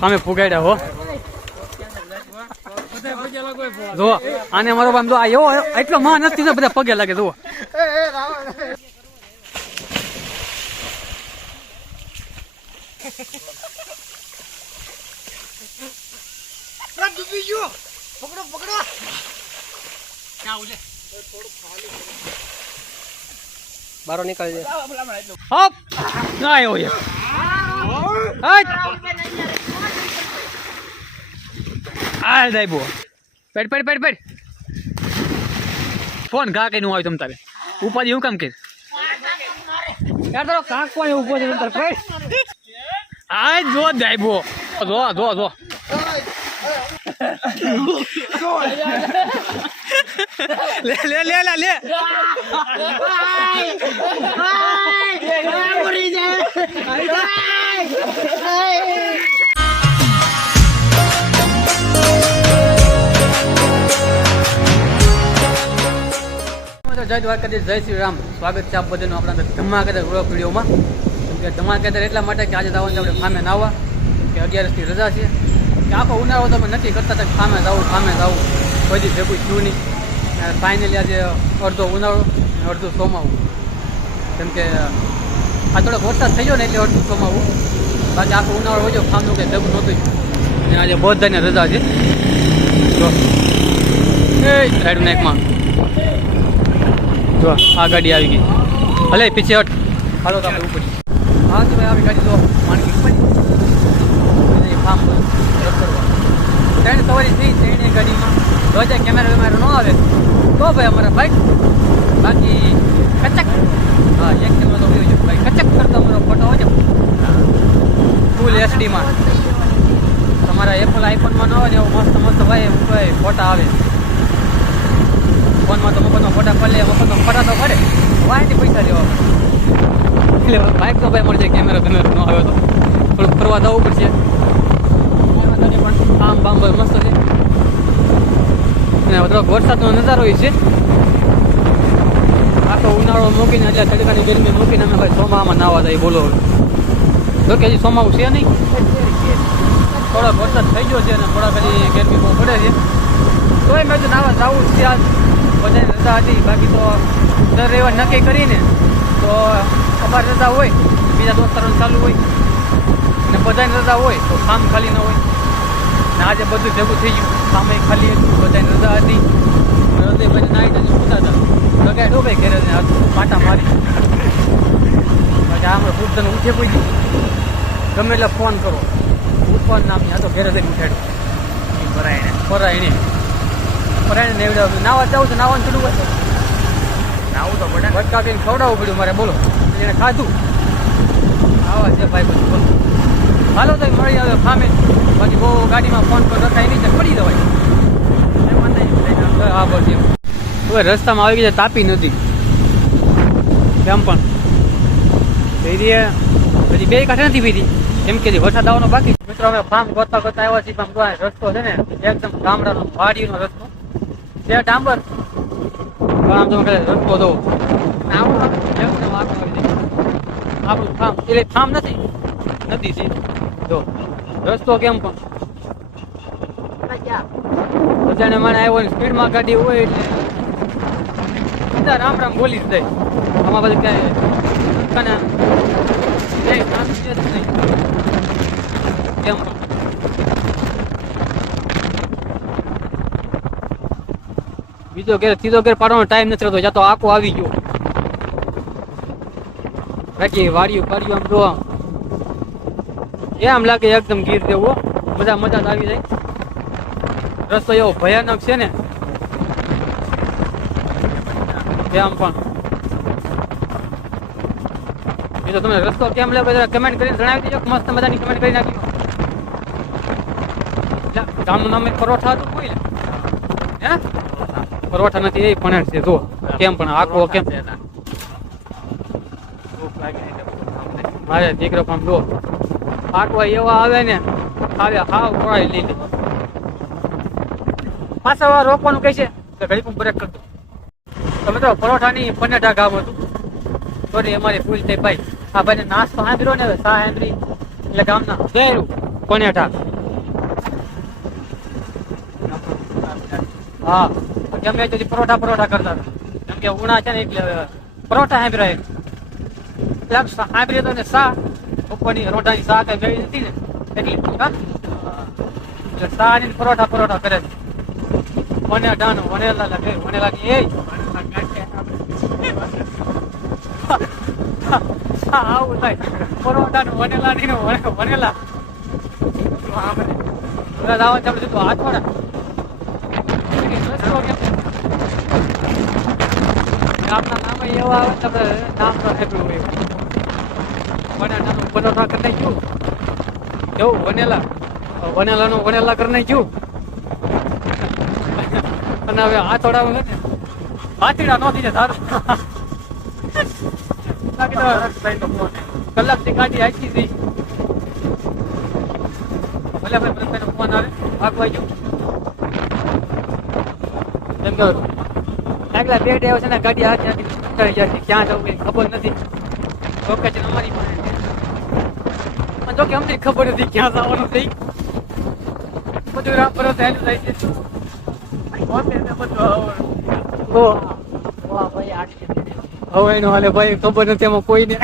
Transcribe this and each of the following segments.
અમે ફુગાડ્યા હો જો આને મારો બામ જો આ એવો એટલો માં નથી ને બધા પગે લાગે જુઓ પકડો પકડો બારો નીકળ જાય હપ ના આવ્યો યાર આ દાઈબો પેડ પેડ પેડ પેડ ફોન ઘા કઈ નું આવ્યું તમ તારે ઉપાધિ હું કામ કે યાર તારો કાક કોઈ ઉભો છે તમ તારે પેડ આ જો દાઈબો જો જો જો લે લે લે લે લે જય દ્વારકાધીશ જય શ્રી રામ સ્વાગત છે આપ બધાનું આપણા ધમાકેદાર વ્લોગ વિડીયોમાં કે ધમાકેદાર એટલા માટે કે આજે જવાનું આપણે ફામે નાવા કે 11મી રજા છે કે આખો ઉનાળો તમે નથી કરતા તો ફામે જવું બધી ભેગું થયું નહીં ફાઇનલી આજે અડધો ઉનાળો અને અડધું સોમાવું કેમ કે આ થોડોક વરસાદ થઈ ગયો ને એટલે અડધું સોમાવું બાકી આખો ઉનાળો હોય ફામનું કંઈ ભેગું નહોતું અને આજે બધાને રજા છે એ સાઈડ નાકમાં જો આ ગાડી આવી ગઈ ભલે પીછે હટ હાલો તો આપણે ઉપર હા તો ભાઈ આવી ગાડી તો માણકી ઉપર ફાર્મ ટ્રેન સવારી થઈ ટ્રેન ગાડીમાં જો જાય કેમેરા વેમેરા ન આવે તો ભાઈ અમારા બાઇક બાકી કચક હા એક કેમેરો તો હોય ભાઈ કચક કરતો અમારો ફોટો હોય ફૂલ એચડીમાં તમારા એપલ આઈફોનમાં ન હોય ને એવો મસ્ત મસ્ત ભાઈ ફોટા આવે ફોનમાં તો મફતમાં ફોટા પડે મફતમાં ફોટા તો પડે વાયથી પૈસા લેવા એટલે બાઇક તો ભાઈ મળશે કેમેરો ન આવ્યો તો થોડુંક ફરવા જવું પડશે પણ આમ બામ મસ્ત છે અને થોડોક વરસાદનો નજારો હોય છે આખો ઉનાળો મૂકીને એટલે તડકાની ગરમી મૂકીને અમે ભાઈ સોમામાં નાવા જાય બોલો જો કે હજી સોમાવું છે નહીં થોડોક વરસાદ થઈ ગયો છે અને થોડાક હજી ગરમી બહુ પડે છે તોય મેં તો નાવા જવું જ છે આજ બધાની રજા હતી બાકી તો દર રવિવાર નક્કી કરીને તો અમારી રજા હોય બીજા દોસ્તારોને ચાલુ હોય અને બધાની રજા હોય તો કામ ખાલી ન હોય ને આજે બધું ભેગું થઈ ગયું કામ ખાલી હતું બધાની રજા હતી હૃદય ભાઈ નાઈ જઈને પૂછતા હતા લગાય ડો ભાઈ ઘેરે પાટા મારી આમ બુદ્ધને ઉઠે કોઈ ગમે એટલે ફોન કરો ઉઠવાનું નામ નહીં આ તો ઘેરે જઈને ઉઠાડ્યું પરાયણે નેવડાવ્યું નાવા જવું છે નાવાનું થોડું હોય નાવું તો પડે વટકા કરીને ખવડાવવું પડ્યું મારે બોલો એને ખાધું આવા છે ભાઈ બધું બોલો હાલો તો મળી આવે ફામે પછી બહુ ગાડીમાં ફોન પર રખાય નહીં પડી જવાય હા બસ એમ હવે રસ્તામાં આવી ગયા તાપી નદી કેમ પણ હજી બે કાંઠે નથી પીધી કેમ કે વરસાદ આવવાનો બાકી મિત્રો અમે ફાર્મ ગોતતા ગોતતા આવ્યા છીએ પણ રસ્તો છે ને એકદમ ગામડાનો વાડીનો રસ્તો છે ડાંબર આમ તમે રસ્તો દો આપણું ફાર્મ એટલે ફાર્મ નથી નદી છે જો રસ્તો કેમ પણ બધાને મને આવ્યો ને સ્પીડમાં ગાડી હોય એટલે બધા રામ રામ બોલી જ દે આમાં બધું ક્યાંય કેમ બીજો ઘેર ત્રીજો ઘેર પાડવાનો ટાઈમ નથી રહેતો જ્યાં તો આખો આવી ગયો બાકી વાડીઓ આમ જોવા એમ લાગે એકદમ ગીર જેવો મજા આવી જાય રસ્તો એવો ભયાનક છે ને એમ પણ એ તો તમે રસ્તો કેમ લાગે કમેન્ટ કરીને જણાવી દેજો મસ્ત મજાની કમેન્ટ કરી નાખી ગામનું નામ પરોઠા હતું કોઈ હે પરોઠા નથી એ પણ છે જો કેમ પણ આખો કેમ મારે દીકરો પણ જો આટવા એવા આવે ને આવે હાવ ખોરાઈ લીધી પાછા રોકવાનું કહે છે કે ઘડી પણ બ્રેક કરતો તમે તો પરોઠાની પનેટા ગામ હતું થોડી અમારી ભૂલ થઈ ભાઈ આ ભાઈને નાસ્તો સાંભળ્યો ને સા સાંભળી એટલે ગામના ગયેલું કોને હેઠા હા ગમે તેથી પરોઠા કરતા હતા. કેમ કે ઉણા છે ને એટલે પરોઠા સાંભળ્યા સાંભળીએ તો ને સા ઉપરની રોટાની સા કઈ ભેળી નથી ને એટલે હા એટલે સા ની પરોઠા કરે છે. વને ડાનો વનેલા લાગે વનેલા ની એ આવું થાય પરોઠા નું વનેલા ની વનેલા દાવા ચાલુ છે તો હાથ વડા આપના નામ એવા આવે તમે નામ તો સાંભળ્યું એવું વનેલાનું પરોઠા કરી નાખ્યું એવું વનેલાનું વનેલા કરી નાખ્યું અને હવે હાથોડા ને હાથીડા નો થઈ જાય કલાકથી ગાડી હાકી હતી ભલે ભાઈ પ્રસ્તાનો ફોન આવે ભાગવા ગયો એમ કે આગલા બે ડે છે ને ગાડી હાથી કંટાળી જાય છે ક્યાં જવું કઈ ખબર નથી લોકેશન અમારી પાસે છે જો કે અમને ખબર નથી ક્યાં જવાનું થઈ બધું રામ ભરોસે હેલું થાય છે હવે એનું હાલે ભાઈ ખબર નથી એમાં કોઈને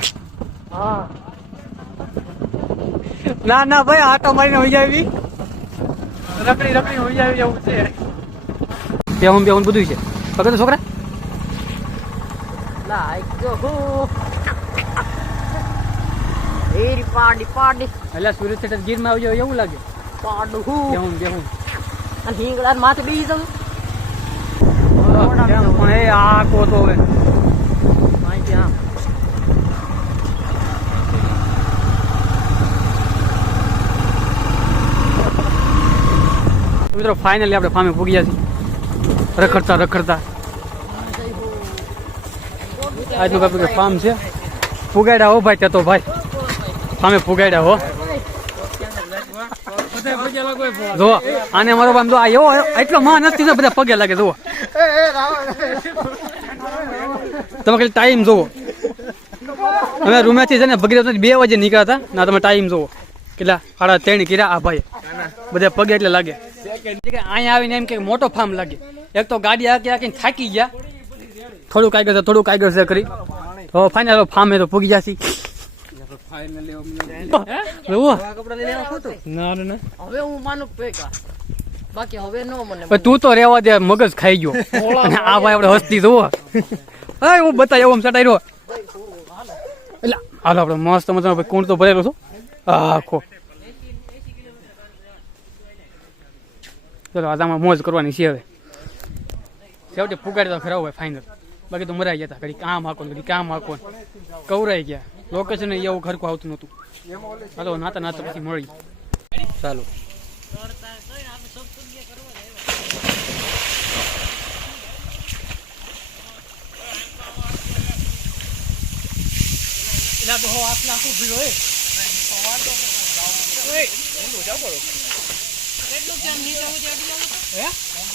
ના ભાઈ આટો મારીને હોઈ આવી રખડી હોઈ આવી જવું છે બેહું બધું છે પકડ છોકરા એટલે સુરત થિયેટર ગીરમાં આવી જાય એવું લાગે બેહું અને હિંગળા માથે બેસી જવું પણ એ આ કોતો હવે મિત્રો ફાઇનલી આપણે ફામે પૂગી ગયા છીએ રખડતા આજનું કાપી ફાર્મ છે પુગાડ્યા હો ભાઈ તે તો ભાઈ ફામે પુગાડ્યા હો જો આને મારો બામ જો આ એવો એટલો માં નથી ને બધા પગે લાગે જુઓ તમે ખાલી ટાઈમ જોવો અમે રૂમેથી છે ને ભગીરથ 2 વાગે નીકળ્યા હતા ના તમે ટાઈમ જોવો કેટલા 3:30 કર્યા આ ભાઈ બધા પગે એટલે લાગે અહીંયા આવીને એમ કે મોટો ફાર્મ લાગે એક તો ગાડી આખીને થાકી ગયા થોડુંક આગળ છે કરી તો ફાઇનલ ફાર્મ તો પૂગી જશે તું તો રેવા દે મગજ ખાઈ ગયો અને આ ભાઈ આપડે હસ્તી જોવો હું બતાવ્યો એમ સટાઈ રહ્યો એટલે હાલો આપડે મસ્ત મજાનો કુંડ તો ભરેલો છો આખો ચલો આમાં મોજ કરવાની છે હવે છેવટે પુગાડી તો ખરાબ હોય ફાઇનલ બાકી તો મરાઈ ગયા ઘડી કામ હાકો કવરાઈ ગયા લોકેશન એવું ખરખું આવતું નહોતું હાલો નાતા પછી મળી ચાલો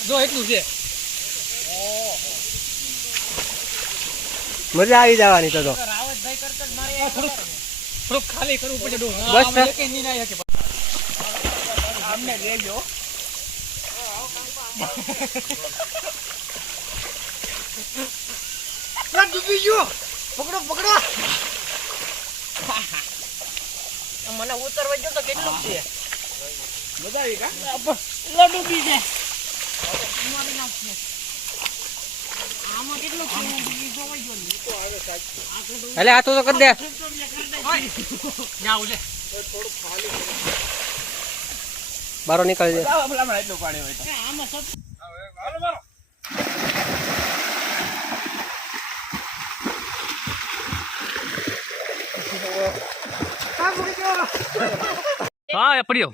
જો એટલું છે મજા આવી જવાની તો થોડુંક ખાલી કરવું પડે ડૂબી ગયો પકડો મને ઉતરવા જો તો કેટલું છે મજા આવી કા ડૂબી છે એટલે આ તો કરી દે બારો નીકળી જાય હા પડ્યો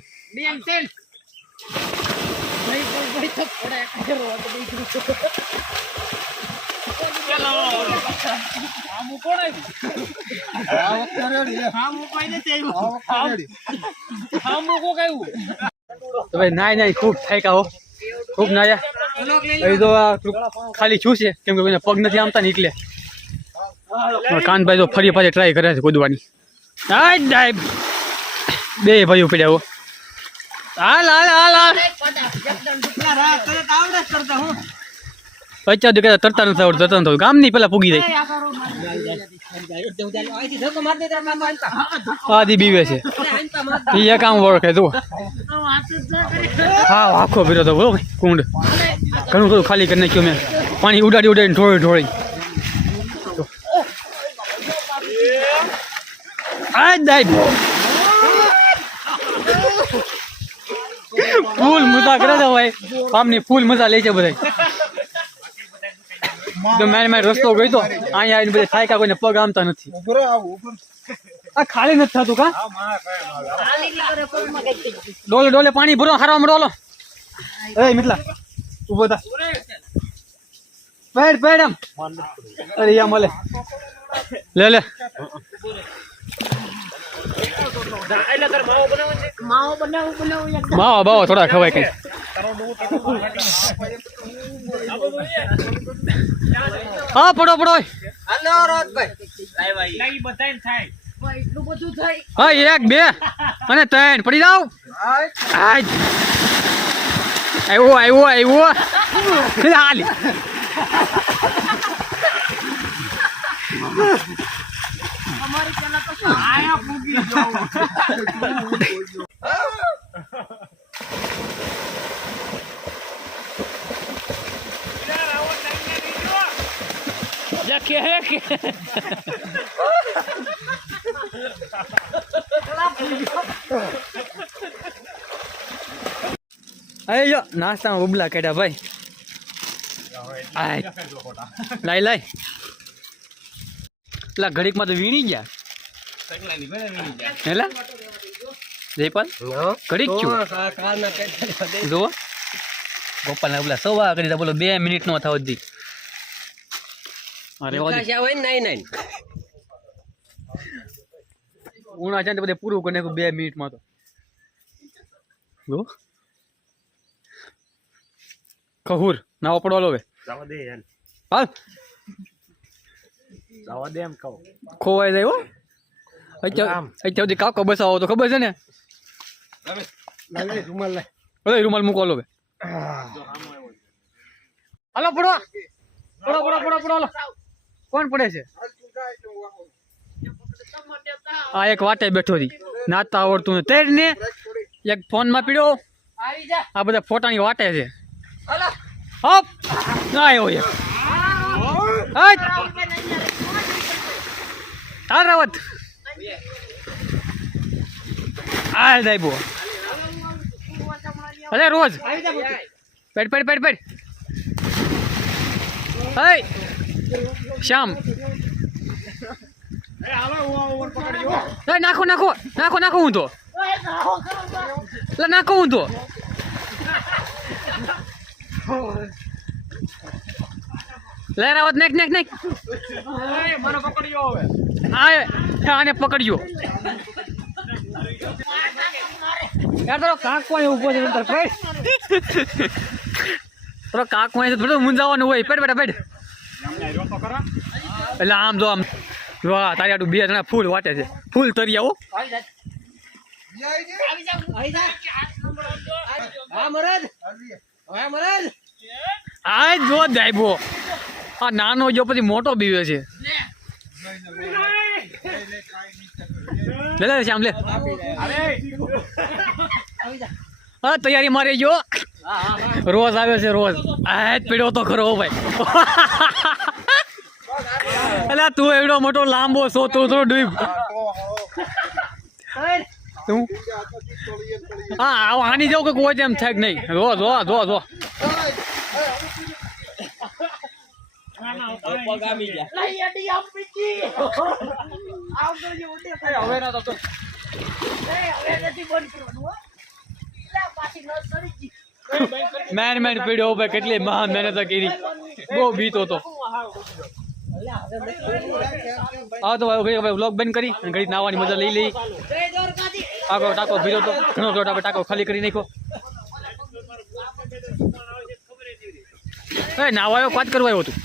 નાય ખૂબ થાક્યા હો ખૂબ નાયા તો ખાલી શું છે કેમ કે પગ નથી આમતા નીકળે કાનભાઈ તો ફરી પાછી ટ્રાય કરે છે કૂદવાની બે ભાઈઓ પડ્યા હો હાલ હાલ હાલ હાલ પચાસ દીકરા તરતા નથી આવડતું જતા થયું ગામ ની પેલા પૂગી જાય આદિ બીવે છે એ કામ ઓળખે જુઓ હા આખો ભીરો તો બોલો કુંડ ઘણું બધું ખાલી કરી નાખ્યું મેં પાણી ઉડાડી ઉડાડીને ઢોળી ઢોળી આ દાઈ ફૂલ મજા કરે છે ભાઈ આમની ફૂલ મજા લે છે બધા મેં રસ્તો ગયો તો અહીંયા આવીને બધા થાય કોઈને પગ આમતા નથી આ ખાલી નથી થતું કા ડોલે ડોલે પાણી ભરો હારવા મળો એ મિતલા ઉભો થા પેડ પેડ એમ અરે યા મળે લે લે માવો બાવો થોડા ખવાય કઈ હા પડો પડો હા એક બે અને ત્રણ પડી જાવ આવ્યો આવ્યો આવ્યો હાલી અરે જો નાસ્તામાં ઉબલા કાઢ્યા ભાઈ લાઈ લાઈ પેલા ઘડીકમાં તો વીણી ગયા હેલા જયપાલ ઘડીક છું જો ગોપાલ ના પેલા સવા કરી બોલો 2 મિનિટ નો થાવ દી અરે ઉણા છે ને બધે પૂરું કરી નાખ્યું 2 મિનિટમાં તો જો ખહુર નાવો પડવા લો હાલ ખોવાઈ જાય હો અત્યાર સુધી કાકો બસાવો તો ખબર છે ને રૂમાલ મૂકો લો હાલો પડો પડો પડો પડો પડો હાલો કોણ પડે છે આ એક વાટે બેઠો હતી નાતા આવડતું ને તેર ને એક ફોન માં પીડ્યો આ બધા ફોટાની વાટે છે હપ ના આવ્યો એક તાર રાવત આ દાઈબો અરે રોજ પેડ પેડ પેડ પેડ હે શ્યામ નાખો નાખો નાખો નાખો હું તો નાખો હું તો લે રાવત નેક નેક નેક મને પકડ્યો હવે આને પકડ્યો યાર તારો કાક કોઈ ઉભો છે તાર પેડ તારો કાક કોઈ છે થોડું મુંજાવાનું હોય પેડ બેટા પેડ એટલે આમ જો આમ વાહ તારી આટલું 2 જણા ફૂલ વાટે છે ફૂલ તરી આવો આ જો દાઈબો આ નાનો જો પછી મોટો બીવે છે લે લે શ્યામ લે હા તૈયારી મારી જો રોજ આવે છે રોજ આ પીડ્યો તો ખરો ભાઈ એટલે તું એવડો મોટો લાંબો છો તું થોડો ડૂબ તું હા આની જેવું કંઈક હોય એમ થાય કે નહીં રો જો જો જો મેન મેન પીડ્યો ભાઈ કેટલી મહાન મહેનત કરી બહુ બીતો હતો હા તો વ્લોગ બંધ કરી ઘડી નાવાની મજા લઈ લઈ આગળ ટાંકો ભીરો તો ઘણો તો આપણે ટાંકો ખાલી કરી નાખ્યો એ નાવાયો પાત કરવા આવ્યો તું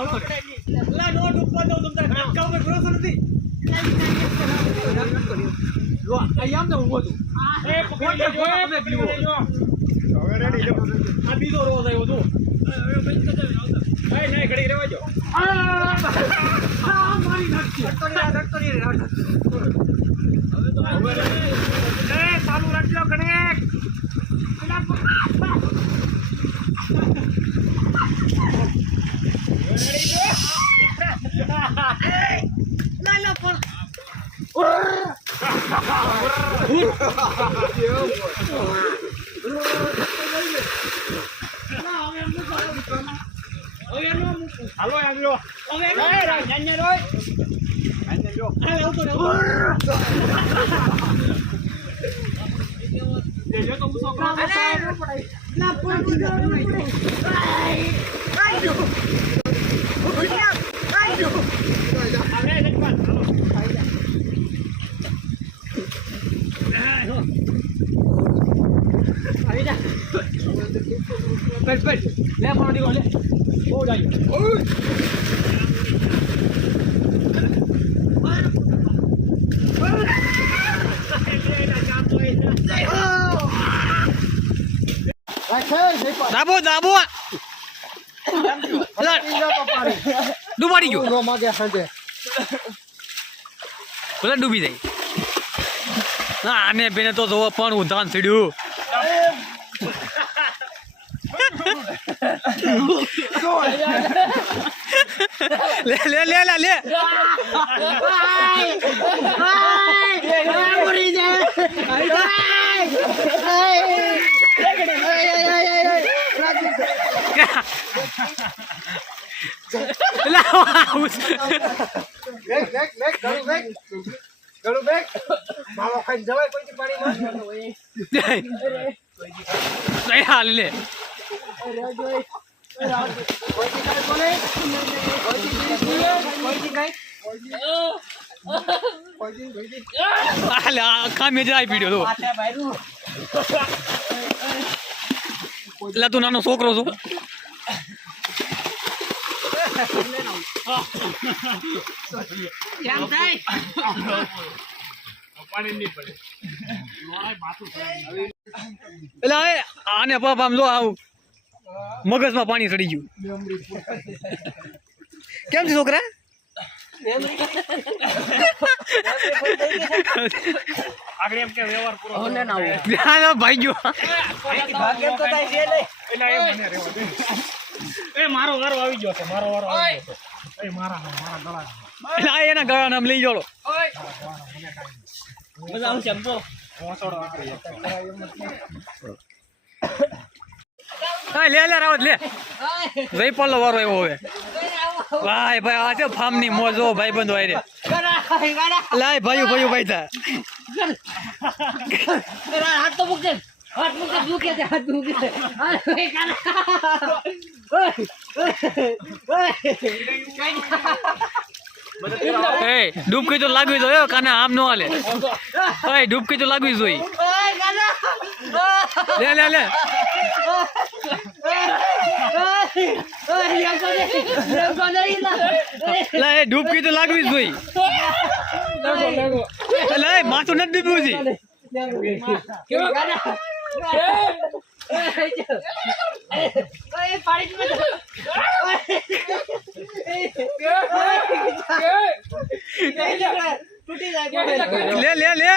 લા નો ડૂબવા દઉં તમને કાકા ઉપર ભરોસો નથી લો આમ ને ઊભો છું એ પકડી લેજો તમે પીવો હવે રેડી લો આ બીજો રોજ આવ્યો તો નહીં ઘડી રહેવા જો મારી નાખી એ ચાલુ રાખજો કનેક હાલો આવ્યો લે મોનો દીકો લે બહુ જાય દાબો દાબો ડૂબાડી ગયો ભલે ડૂબી જાય ના આને બેને તો જોવા પણ ઉધાન સીડ્યું લે લે લે લે લે લે આખા મેજર આવી પીડ્યો તો એટલે તું નાનો છોકરો છું એટલે આને પપ આમ જો આવું મગજમાં પાણી ચડી ગયું કેમ છે છોકરા આગળ એમ કે વ્યવહાર પૂરો ભાઈ ગયો એ મારો વારો આવી ગયો છે મારો વારો આવી ગયો છે એ મારા ગળા એટલે એના ગળા નામ લઈ જોડો મજા આવશે એમ તો હા લે લે રાવત લે જઈ પડલો વારો આવ્યો હવે ભાઈ ભાઈ આ છે ફાર્મ ની મોજો ભાઈ બંધો આઈ રે લાય ભાઈ થા હાથ તો મૂક દે હાથ મૂક દે દુખે છે હાથ મૂક દે એ ડૂબકી તો લાગવી જોઈએ કાના આમ નો હાલે એ ડૂબકી તો લાગવી જોઈએ લે લે લે લે ડૂબકી તો લાગવી જોઈએ લે માથું નથી ડૂબ્યું છે લે લે લે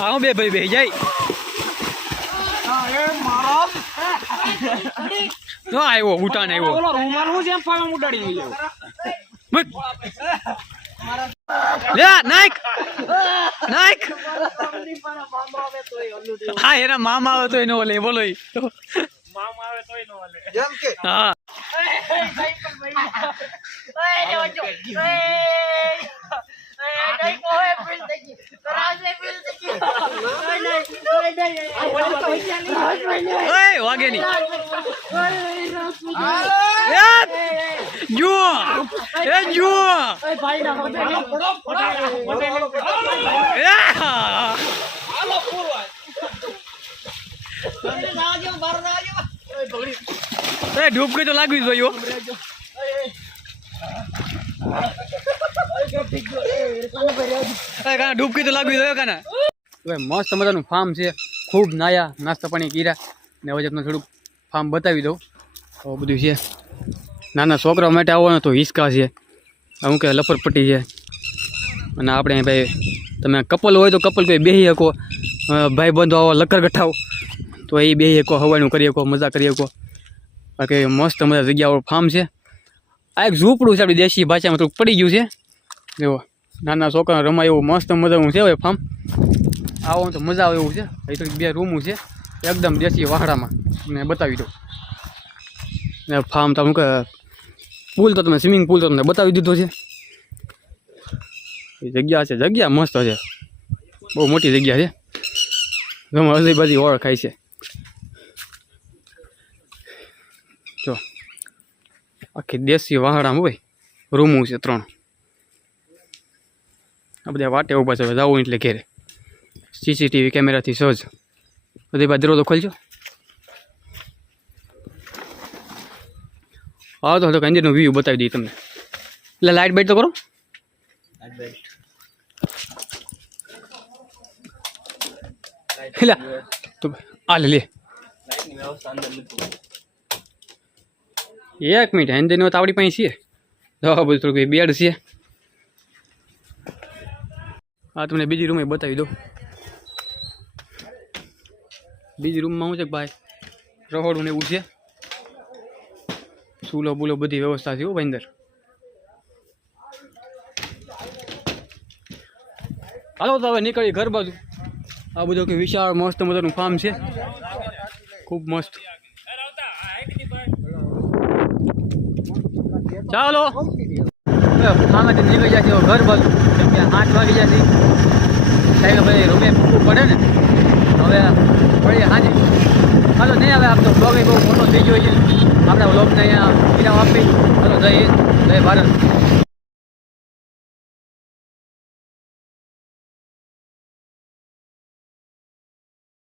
આવો બે ભાઈ બે જાય આવ્યો ઉટાણ આવ્યો લે નાઈક નાઈક હા એના મામા આવે તો એનો લે બોલો મામા આવે તોય નો હાલે હા વાગે નહીં જુઓ એ જુઓ ડૂબકી તો લાગવી જ જોઈએ હો. કાના ડૂબકી તો લાગવી જોઈએ કાના. હવે મસ્ત મજાનું ફાર્મ છે, ખૂબ નાયા, નાસ્તા પાણી કર્યા ને હવે તમને થોડુંક ફાર્મ બતાવી દઉં. તો બધું છે નાના છોકરાઓ માટે આવવાનો તો હિંચકા છે, શું કે લફરપટ્ટી છે. અને આપણે ભાઈ તમે કપલ હોય તો કપલ કોઈ બેસી શકો, ભાઈ બંધો આવો લકર ગઠાવ તો એ બેસી શકો, હવાનું કરી શકો, મજા કરી શકો. બાકી મસ્ત મજા જગ્યાવાળું ફાર્મ છે. આ એક ઝૂંપડું છે, આપણી દેશી ભાષામાં થોડુંક પડી ગયું છે. જો નાના છોકરા રમાય એવું મસ્ત મજાનું છે હવે ફાર્મ. આવો તો મજા આવે એવું છે. એ થોડીક 2 રૂમું છે એકદમ દેશી વાહડામાં, તમને બતાવી દઉં. ને ફાર્મ તો કે પુલ તો તમે સ્વિમિંગ પુલ તો તમને બતાવી દીધો છે. એ જગ્યા છે, જગ્યા મસ્ત છે, બહુ મોટી જગ્યા છે. ગમે હજી બધી ઓળખાય છે. જો આખી દેશી વાહડામાં હોય રૂમું છે 3. આ બધા વાટે ઊભા છે, જવું એટલે ઘેરે સીસીટીવી કેમેરાથી સહજ. બધી બાદ દરવાજો ખોલજો. હા તો અંદરનો વ્યૂ બતાવી દઈએ તમને. એટલે લાઇટ બાઇટ તો કરો. એટલે તો આ લે 1 મિનિટ હેન્ડની વાત આપણી પાસે છે. હા બધું થોડુંક બેડ છે. હા તમને બીજી રૂમે બતાવી દઉં. બીજી રૂમમાં શું છે કે ભાઈ રહોડું ને એવું છે, ચૂલો બૂલો બધી વ્યવસ્થા છે હો ભાઈ અંદર. હાલો તો હવે નીકળી ઘર બાજુ. આ બધું કે વિશાળ મસ્ત મજાનું ફાર્મ છે, ખૂબ મસ્ત. ચાલો ફાર્મથી નીકળી જાય છે ઘર બાજુ. કેમ કે 8 વાગી જાય છે, સાહેબ ભાઈ રૂમે મૂકવું પડે ને. હવે પડીએ હાજી. હાલો નહીં હવે આમ તો બ્લોગ બહુ મોટો થઈ ગયો છે. આપણે બ્લોગને અહીંયા વિરામ આપી. હાલો જય હિન્દ, જય ભારત.